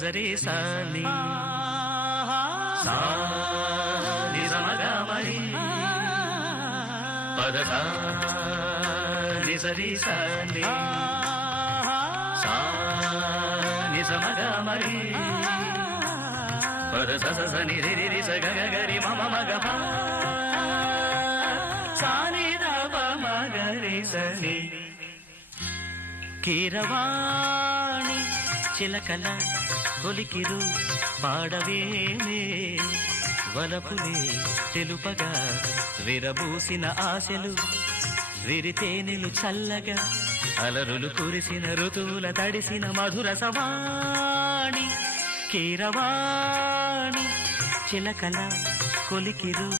నిజరి సాని సా నిజమగా మరి పదస నిజరి సాని సా నిజమగా మరి పదస స ని రి రి స గ గ రి మ మ గ ప సా ని ద ప మ గ రి స ని కీరవాణి చిలకల కొలికిరు పాడవేమే వలపులే తెలుపగా విరబూసిన ఆశలు విరితేనెలు చల్లగా అలరులు కురిసిన ఋతువుల తడిసిన మధుర సవాణి కీరవాణి చిలకల కొలికిరు